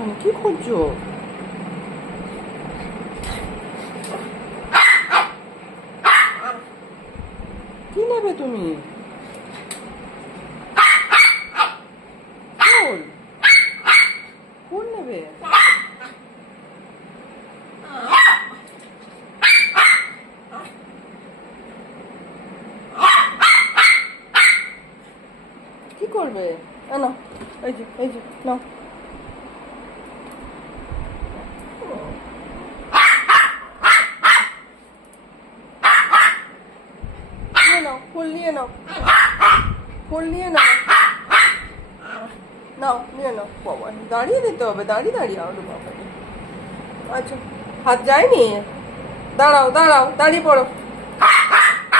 ওখানে কি করছো? কি নেবে তুমি? ফুল ফুল নেবে? কি করবে? না, এই যে না, নিয়ে নাও ফুল, নিয়ে নাও ফুল, নিয়ে নাও, নাও নিয়ে নাও। বাবা, দাঁড়িয়ে দিতে হবে, দাঁড়িয়ে দাঁড়িয়ে আরো বাবা। আচ্ছা, হাত যায়নি? দাঁড়াও দাঁড়াও, দাঁড়িয়ে পড়ো।